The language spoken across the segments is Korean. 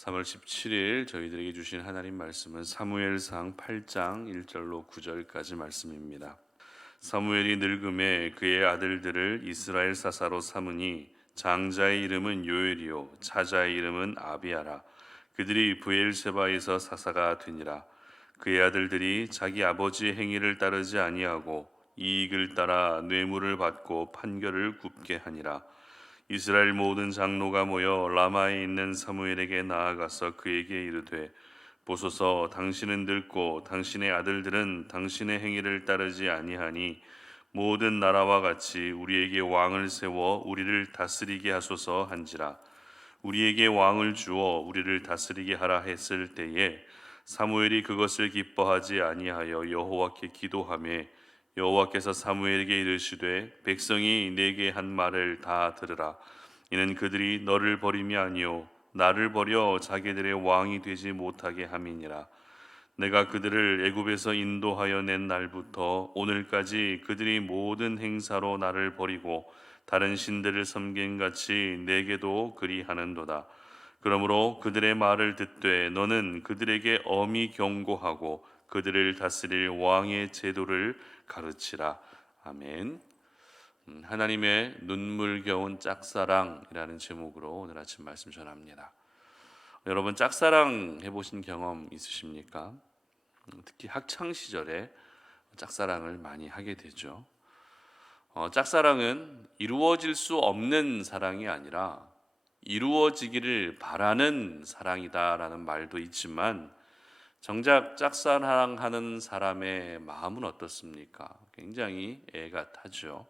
3월 17일 저희들에게 주신 하나님 말씀은 사무엘상 8장 1절로 9절까지 말씀입니다. 사무엘이 늙음에 그의 아들들을 이스라엘 사사로 삼으니 장자의 이름은 요엘이요 차자의 이름은 아비아라. 그들이 브엘세바에서 사사가 되니라. 그의 아들들이 자기 아버지의 행위를 따르지 아니하고 이익을 따라 뇌물을 받고 판결을 굽게 하니라. 이스라엘 모든 장로가 모여 라마에 있는 사무엘에게 나아가서 그에게 이르되 보소서, 당신은 늙고 당신의 아들들은 당신의 행위를 따르지 아니하니 모든 나라와 같이 우리에게 왕을 세워 우리를 다스리게 하소서 한지라. 우리에게 왕을 주어 우리를 다스리게 하라 했을 때에 사무엘이 그것을 기뻐하지 아니하여 여호와께 기도하며 여호와께서 사무엘에게 이르시되 백성이 내게 한 말을 다 들으라. 이는 그들이 너를 버림이 아니요 나를 버려 자기들의 왕이 되지 못하게 함이니라. 내가 그들을 애굽에서 인도하여 낸 날부터 오늘까지 그들이 모든 행사로 나를 버리고 다른 신들을 섬긴 같이 내게도 그리하는도다. 그러므로 그들의 말을 듣되 너는 그들에게 엄히 경고하고 그들을 다스릴 왕의 제도를 가르치라. 아멘. 하나님의 눈물겨운 짝사랑이라는 제목으로 오늘 아침 말씀 전합니다. 여러분, 짝사랑 해보신 경험 있으십니까? 특히 학창 시절에 짝사랑을 많이 하게 되죠. 짝사랑은 이루어질 수 없는 사랑이 아니라 이루어지기를 바라는 사랑이다라는 말도 있지만 정작 짝사랑하는 사람의 마음은 어떻습니까? 굉장히 애가 타죠.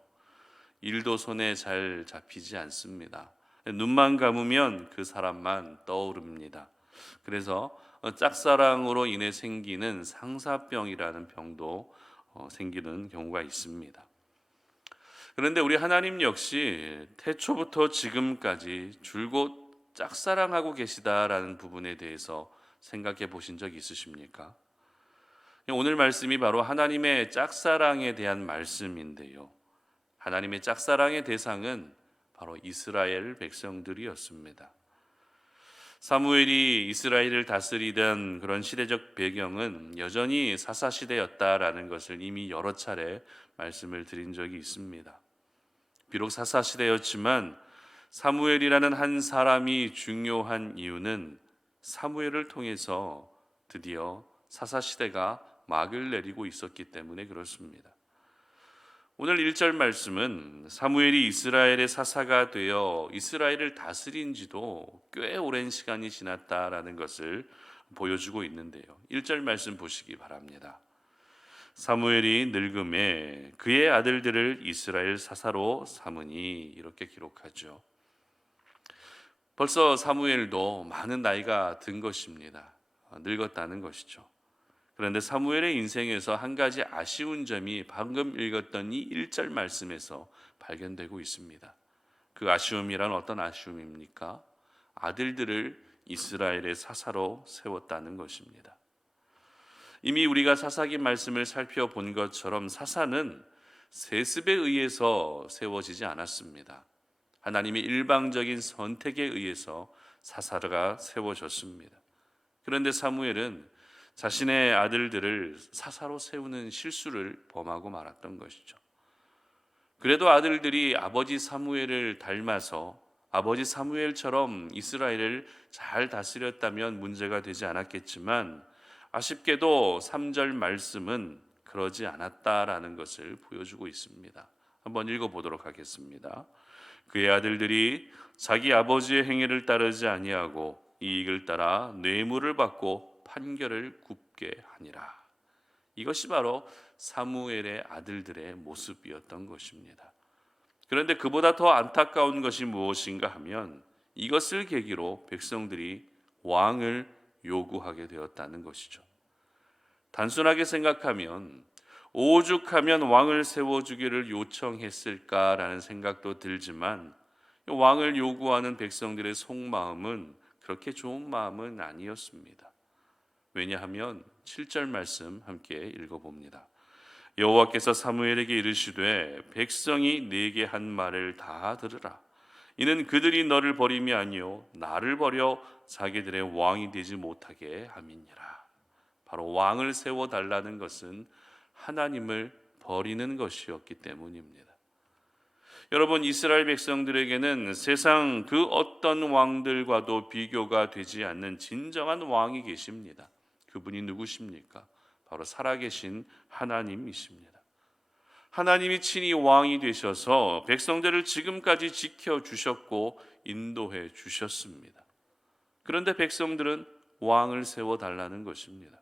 일도 손에 잘 잡히지 않습니다. 눈만 감으면 그 사람만 떠오릅니다. 그래서 짝사랑으로 인해 생기는 상사병이라는 병도 생기는 경우가 있습니다. 그런데 우리 하나님 역시 태초부터 지금까지 줄곧 짝사랑하고 계시다라는 부분에 대해서 생각해 보신 적 있으십니까? 오늘 말씀이 바로 하나님의 짝사랑에 대한 말씀인데요. 하나님의 짝사랑의 대상은 바로 이스라엘 백성들이었습니다. 사무엘이 이스라엘을 다스리던 그런 시대적 배경은 여전히 사사시대였다라는 것을 이미 여러 차례 말씀을 드린 적이 있습니다. 비록 사사시대였지만 사무엘이라는 한 사람이 중요한 이유는 사무엘을 통해서 드디어 사사시대가 막을 내리고 있었기 때문에 그렇습니다. 오늘 1절 말씀은 사무엘이 이스라엘의 사사가 되어 이스라엘을 다스린 지도 꽤 오랜 시간이 지났다라는 것을 보여주고 있는데요. 1절 말씀 보시기 바랍니다. 사무엘이 늙음에 그의 아들들을 이스라엘 사사로 삼으니 이렇게 기록하죠. 벌써 사무엘도 많은 나이가 든 것입니다. 늙었다는 것이죠. 그런데 사무엘의 인생에서 한 가지 아쉬운 점이 방금 읽었던 이 1절 말씀에서 발견되고 있습니다. 그 아쉬움이란 어떤 아쉬움입니까? 아들들을 이스라엘의 사사로 세웠다는 것입니다. 이미 우리가 사사기 말씀을 살펴본 것처럼 사사는 세습에 의해서 세워지지 않았습니다. 하나님의 일방적인 선택에 의해서 사사가 세워졌습니다. 그런데 사무엘은 자신의 아들들을 사사로 세우는 실수를 범하고 말았던 것이죠. 그래도 아들들이 아버지 사무엘을 닮아서 아버지 사무엘처럼 이스라엘을 잘 다스렸다면 문제가 되지 않았겠지만 아쉽게도 3절 말씀은 그러지 않았다라는 것을 보여주고 있습니다. 한번 읽어보도록 하겠습니다. 그의 아들들이 자기 아버지의 행위를 따르지 아니하고 이익을 따라 뇌물을 받고 판결을 굽게 하니라. 이것이 바로 사무엘의 아들들의 모습이었던 것입니다. 그런데 그보다 더 안타까운 것이 무엇인가 하면 이것을 계기로 백성들이 왕을 요구하게 되었다는 것이죠. 단순하게 생각하면 오죽하면 왕을 세워주기를 요청했을까라는 생각도 들지만 왕을 요구하는 백성들의 속마음은 그렇게 좋은 마음은 아니었습니다. 왜냐하면 7절 말씀 함께 읽어봅니다. 여호와께서 사무엘에게 이르시되 백성이 네게 한 말을 다 들으라. 이는 그들이 너를 버림이 아니요 나를 버려 자기들의 왕이 되지 못하게 함이니라. 바로 왕을 세워 달라는 것은 하나님을 버리는 것이었기 때문입니다. 여러분, 이스라엘 백성들에게는 세상 그 어떤 왕들과도 비교가 되지 않는 진정한 왕이 계십니다. 그분이 누구십니까? 바로 살아계신 하나님이십니다. 하나님이 친히 왕이 되셔서 백성들을 지금까지 지켜주셨고 인도해 주셨습니다. 그런데 백성들은 왕을 세워달라는 것입니다.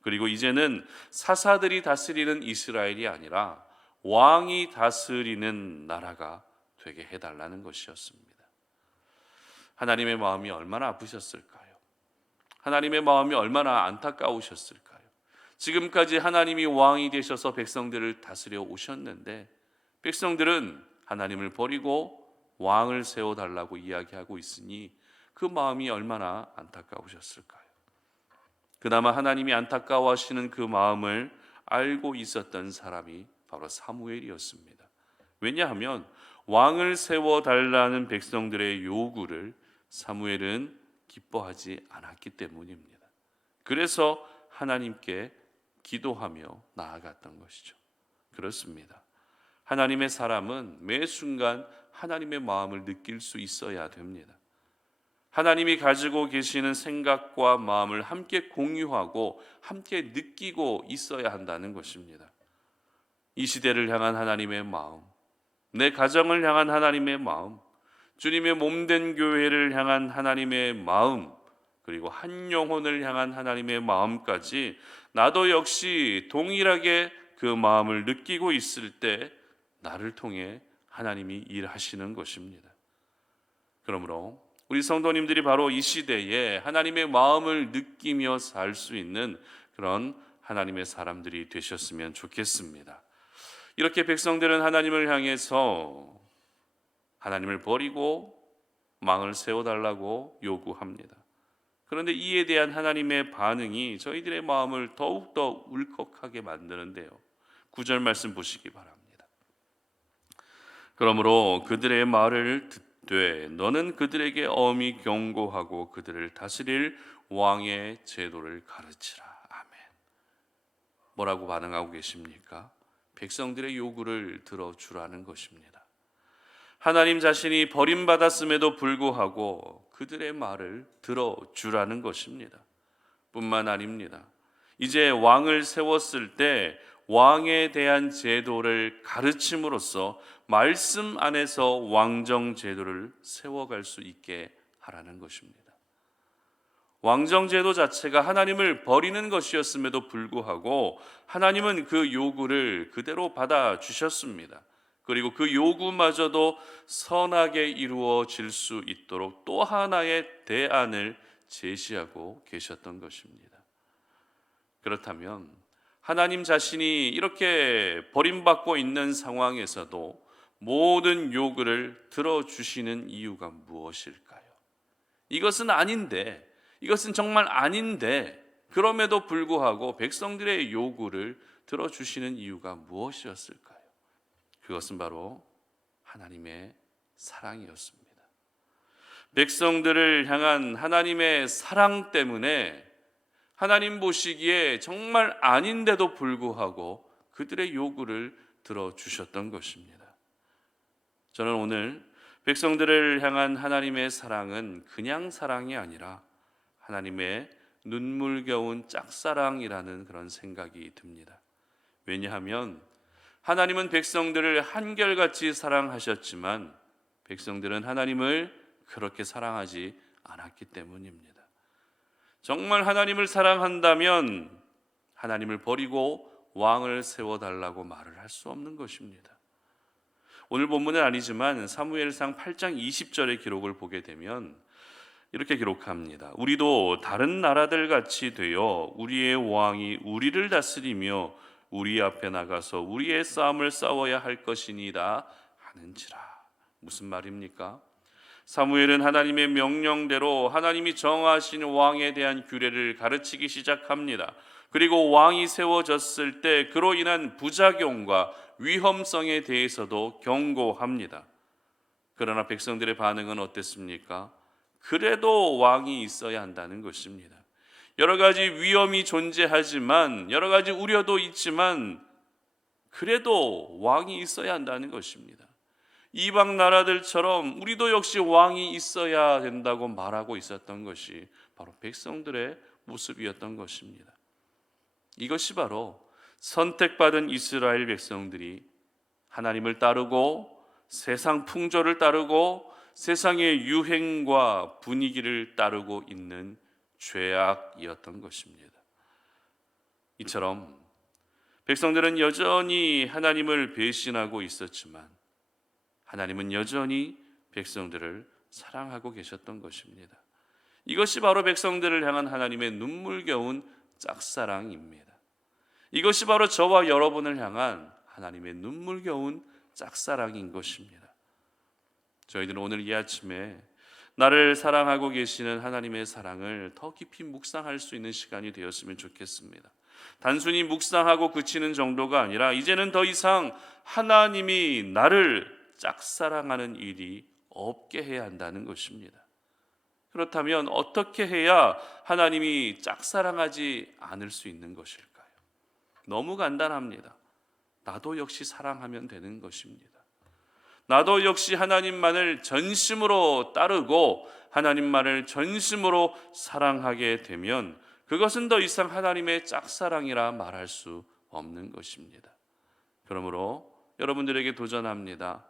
그리고 이제는 사사들이 다스리는 이스라엘이 아니라 왕이 다스리는 나라가 되게 해달라는 것이었습니다. 하나님의 마음이 얼마나 아프셨을까요? 하나님의 마음이 얼마나 안타까우셨을까요? 지금까지 하나님이 왕이 되셔서 백성들을 다스려 오셨는데 백성들은 하나님을 버리고 왕을 세워달라고 이야기하고 있으니 그 마음이 얼마나 안타까우셨을까요? 그나마 하나님이 안타까워하시는 그 마음을 알고 있었던 사람이 바로 사무엘이었습니다. 왜냐하면 왕을 세워달라는 백성들의 요구를 사무엘은 기뻐하지 않았기 때문입니다. 그래서 하나님께 기도하며 나아갔던 것이죠. 그렇습니다. 하나님의 사람은 매 순간 하나님의 마음을 느낄 수 있어야 됩니다. 하나님이 가지고 계시는 생각과 마음을 함께 공유하고 함께 느끼고 있어야 한다는 것입니다. 이 시대를 향한 하나님의 마음, 내 가정을 향한 하나님의 마음, 주님의 몸된 교회를 향한 하나님의 마음, 그리고 한 영혼을 향한 하나님의 마음까지 나도 역시 동일하게 그 마음을 느끼고 있을 때 나를 통해 하나님이 일하시는 것입니다. 그러므로 우리 성도님들이 바로 이 시대에 하나님의 마음을 느끼며 살 수 있는 그런 하나님의 사람들이 되셨으면 좋겠습니다. 이렇게 백성들은 하나님을 향해서 하나님을 버리고 왕을 세워달라고 요구합니다. 그런데 이에 대한 하나님의 반응이 저희들의 마음을 더욱더 울컥하게 만드는데요. 9절 말씀 보시기 바랍니다. 그러므로 그들의 말을 듣되 너는 그들에게 엄히 경고하고 그들을 다스릴 왕의 제도를 가르치라. 아멘. 뭐라고 반응하고 계십니까? 백성들의 요구를 들어주라는 것입니다. 하나님 자신이 버림받았음에도 불구하고 그들의 말을 들어주라는 것입니다. 뿐만 아닙니다. 이제 왕을 세웠을 때 왕에 대한 제도를 가르침으로써 말씀 안에서 왕정 제도를 세워갈 수 있게 하라는 것입니다. 왕정 제도 자체가 하나님을 버리는 것이었음에도 불구하고 하나님은 그 요구를 그대로 받아주셨습니다. 그리고 그 요구마저도 선하게 이루어질 수 있도록 또 하나의 대안을 제시하고 계셨던 것입니다. 그렇다면 하나님 자신이 이렇게 버림받고 있는 상황에서도 모든 요구를 들어주시는 이유가 무엇일까요? 이것은 아닌데, 이것은 정말 아닌데 그럼에도 불구하고 백성들의 요구를 들어주시는 이유가 무엇이었을까요? 그것은 바로 하나님의 사랑이었습니다. 백성들을 향한 하나님의 사랑 때문에 하나님 보시기에 정말 아닌데도 불구하고 그들의 요구를 들어주셨던 것입니다. 저는 오늘 백성들을 향한 하나님의 사랑은 그냥 사랑이 아니라 하나님의 눈물겨운 짝사랑이라는 그런 생각이 듭니다. 왜냐하면 하나님은 백성들을 한결같이 사랑하셨지만 백성들은 하나님을 그렇게 사랑하지 않았기 때문입니다. 정말 하나님을 사랑한다면 하나님을 버리고 왕을 세워달라고 말을 할 수 없는 것입니다. 오늘 본문은 아니지만 사무엘상 8장 20절의 기록을 보게 되면 이렇게 기록합니다. 우리도 다른 나라들 같이 되어 우리의 왕이 우리를 다스리며 우리 앞에 나가서 우리의 싸움을 싸워야 할 것이니이다 하는지라. 무슨 말입니까? 사무엘은 하나님의 명령대로 하나님이 정하신 왕에 대한 규례를 가르치기 시작합니다. 그리고 왕이 세워졌을 때 그로 인한 부작용과 위험성에 대해서도 경고합니다. 그러나 백성들의 반응은 어땠습니까? 그래도 왕이 있어야 한다는 것입니다. 여러 가지 위험이 존재하지만, 여러 가지 우려도 있지만, 그래도 왕이 있어야 한다는 것입니다. 이방 나라들처럼 우리도 역시 왕이 있어야 된다고 말하고 있었던 것이 바로 백성들의 모습이었던 것입니다. 이것이 바로 선택받은 이스라엘 백성들이 하나님을 따르고 세상 풍조를 따르고 세상의 유행과 분위기를 따르고 있는 죄악이었던 것입니다. 이처럼 백성들은 여전히 하나님을 배신하고 있었지만 하나님은 여전히 백성들을 사랑하고 계셨던 것입니다. 이것이 바로 백성들을 향한 하나님의 눈물겨운 짝사랑입니다. 이것이 바로 저와 여러분을 향한 하나님의 눈물겨운 짝사랑인 것입니다. 저희들은 오늘 이 아침에 나를 사랑하고 계시는 하나님의 사랑을 더 깊이 묵상할 수 있는 시간이 되었으면 좋겠습니다. 단순히 묵상하고 그치는 정도가 아니라 이제는 더 이상 하나님이 나를 짝사랑하는 일이 없게 해야 한다는 것입니다. 그렇다면 어떻게 해야 하나님이 짝사랑하지 않을 수 있는 것일까요? 너무 간단합니다. 나도 역시 사랑하면 되는 것입니다. 나도 역시 하나님만을 전심으로 따르고 하나님만을 전심으로 사랑하게 되면 그것은 더 이상 하나님의 짝사랑이라 말할 수 없는 것입니다. 그러므로 여러분들에게 도전합니다.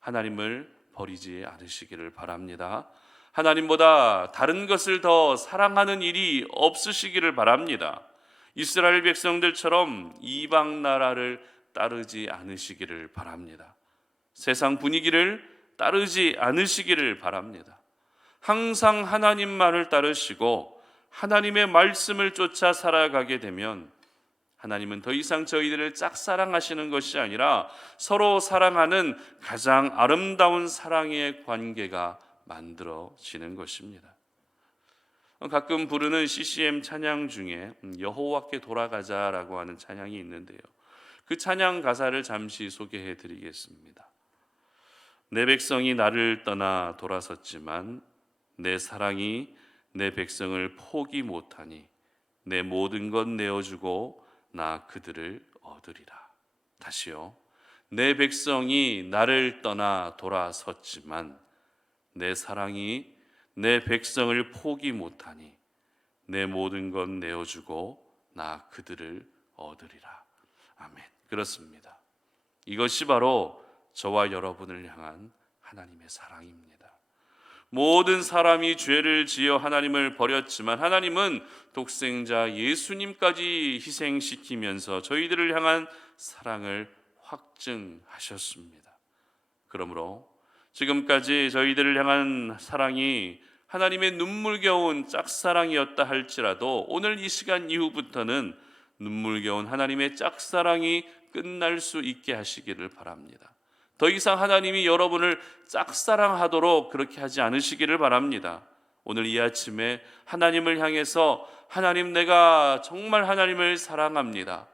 하나님을 버리지 않으시기를 바랍니다. 하나님보다 다른 것을 더 사랑하는 일이 없으시기를 바랍니다. 이스라엘 백성들처럼 이방 나라를 따르지 않으시기를 바랍니다. 세상 분위기를 따르지 않으시기를 바랍니다. 항상 하나님만을 따르시고 하나님의 말씀을 쫓아 살아가게 되면 하나님은 더 이상 저희들을 짝사랑하시는 것이 아니라 서로 사랑하는 가장 아름다운 사랑의 관계가 만들어지는 것입니다. 가끔 부르는 CCM 찬양 중에 여호와께 돌아가자라고 하는 찬양이 있는데요. 그 찬양 가사를 잠시 소개해 드리겠습니다. 내 백성이 나를 떠나 돌아섰지만 내 사랑이 내 백성을 포기 못하니 내 모든 것 내어주고 나 그들을 얻으리라. 다시요. 내 백성이 나를 떠나 돌아섰지만 내 사랑이 내 백성을 포기 못하니 내 모든 것 내어주고 나 그들을 얻으리라. 아멘. 그렇습니다. 이것이 바로 저와 여러분을 향한 하나님의 사랑입니다. 모든 사람이 죄를 지어 하나님을 버렸지만 하나님은 독생자 예수님까지 희생시키면서 저희들을 향한 사랑을 확증하셨습니다. 그러므로 지금까지 저희들을 향한 사랑이 하나님의 눈물겨운 짝사랑이었다 할지라도 오늘 이 시간 이후부터는 눈물겨운 하나님의 짝사랑이 끝날 수 있게 하시기를 바랍니다. 더 이상 하나님이 여러분을 짝사랑하도록 그렇게 하지 않으시기를 바랍니다. 오늘 이 아침에 하나님을 향해서 하나님, 내가 정말 하나님을 사랑합니다.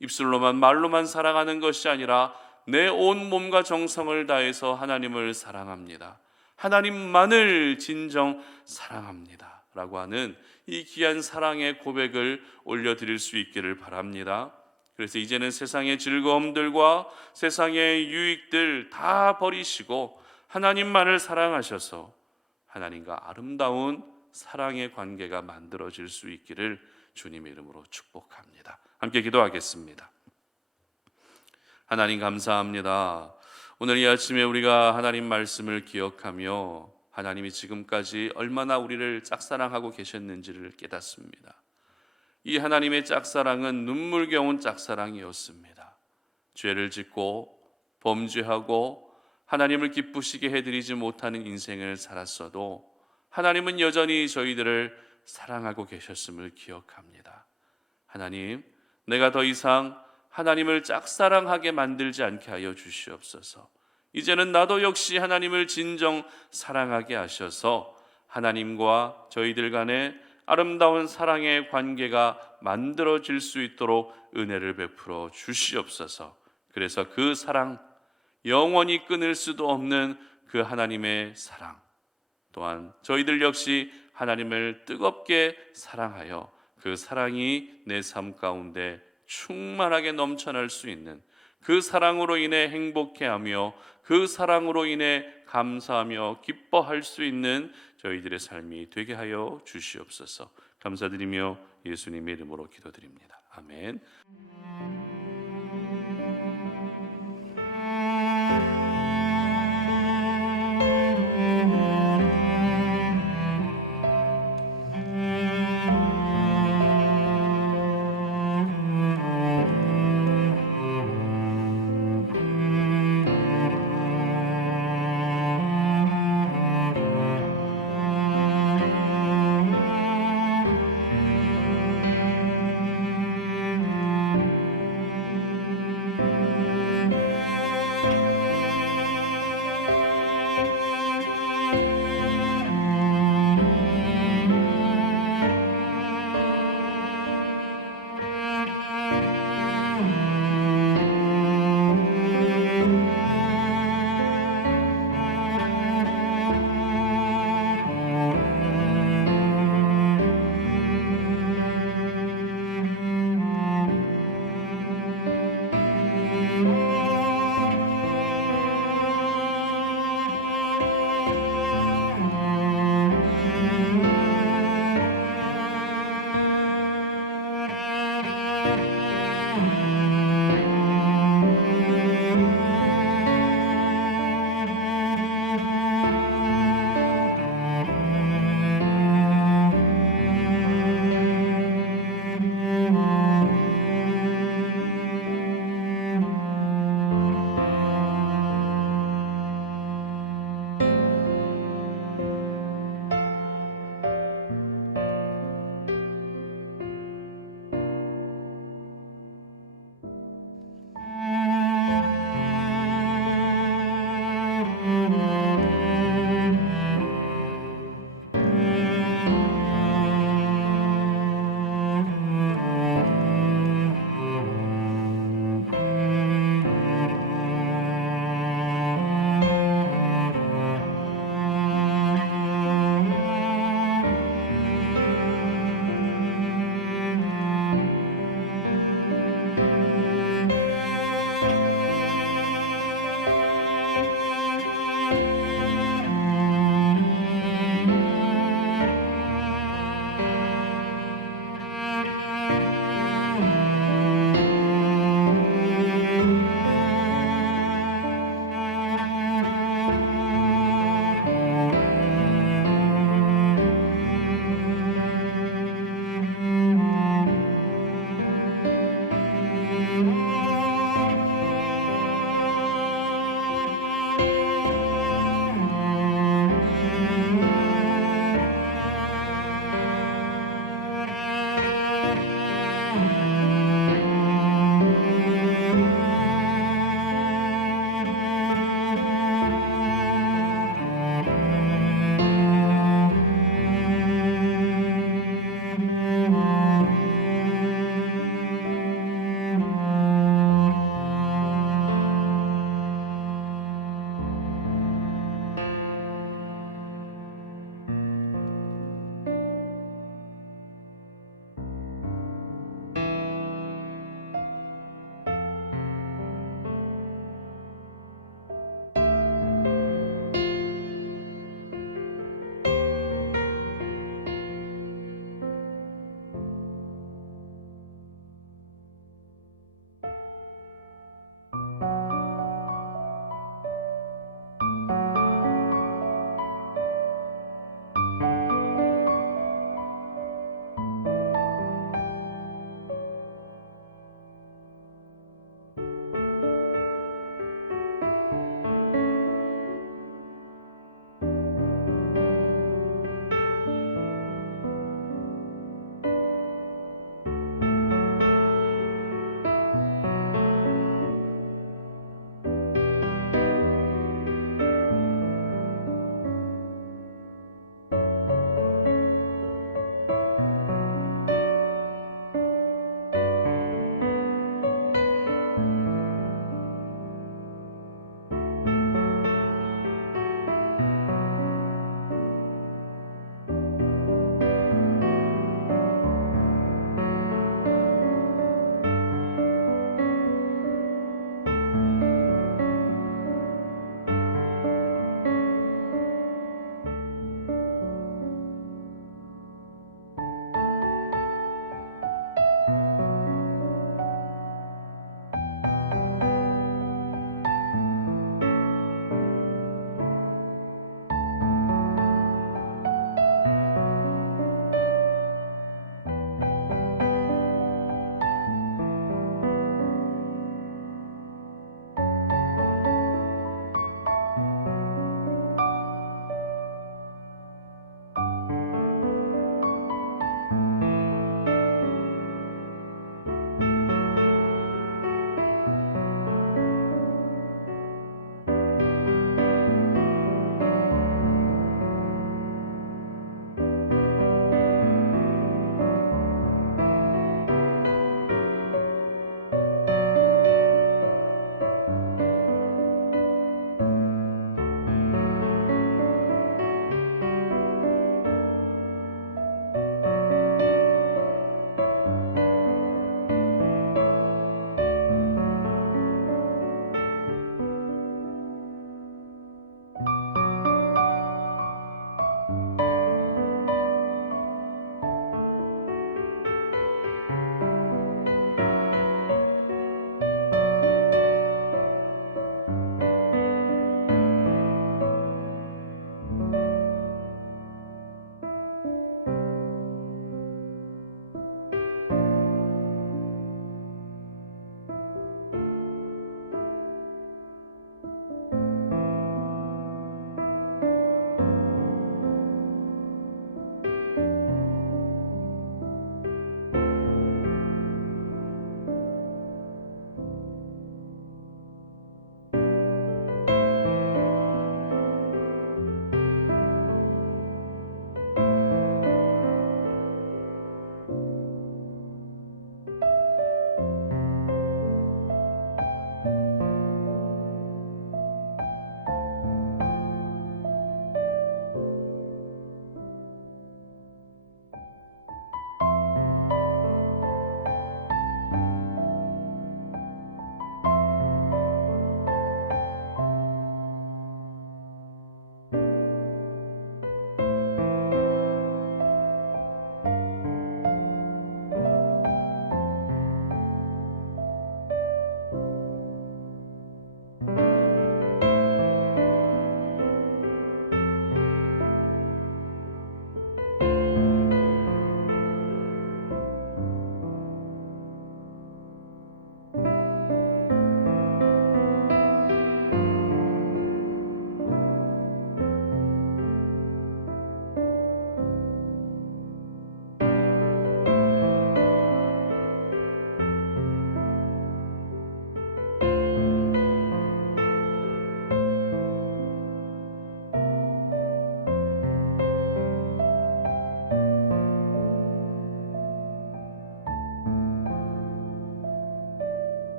입술로만 말로만 사랑하는 것이 아니라 내 온 몸과 정성을 다해서 하나님을 사랑합니다. 하나님만을 진정 사랑합니다. 라고 하는 이 귀한 사랑의 고백을 올려드릴 수 있기를 바랍니다. 그래서 이제는 세상의 즐거움들과 세상의 유익들 다 버리시고 하나님만을 사랑하셔서 하나님과 아름다운 사랑의 관계가 만들어질 수 있기를 주님의 이름으로 축복합니다. 함께 기도하겠습니다. 하나님 감사합니다. 오늘 이 아침에 우리가 하나님 말씀을 기억하며 하나님이 지금까지 얼마나 우리를 짝사랑하고 계셨는지를 깨닫습니다. 이 하나님의 짝사랑은 눈물겨운 짝사랑이었습니다. 죄를 짓고 범죄하고 하나님을 기쁘시게 해드리지 못하는 인생을 살았어도 하나님은 여전히 저희들을 사랑하고 계셨음을 기억합니다. 하나님, 내가 더 이상 하나님을 짝사랑하게 만들지 않게 하여 주시옵소서. 이제는 나도 역시 하나님을 진정 사랑하게 하셔서 하나님과 저희들 간에 아름다운 사랑의 관계가 만들어질 수 있도록 은혜를 베풀어 주시옵소서. 그래서 그 사랑, 영원히 끊을 수도 없는 그 하나님의 사랑, 또한 저희들 역시 하나님을 뜨겁게 사랑하여 그 사랑이 내 삶 가운데 충만하게 넘쳐날 수 있는, 그 사랑으로 인해 행복해하며 그 사랑으로 인해 감사하며 기뻐할 수 있는 저희들의 삶이 되게 하여 주시옵소서. 감사드리며 예수님의 이름으로 기도드립니다. 아멘.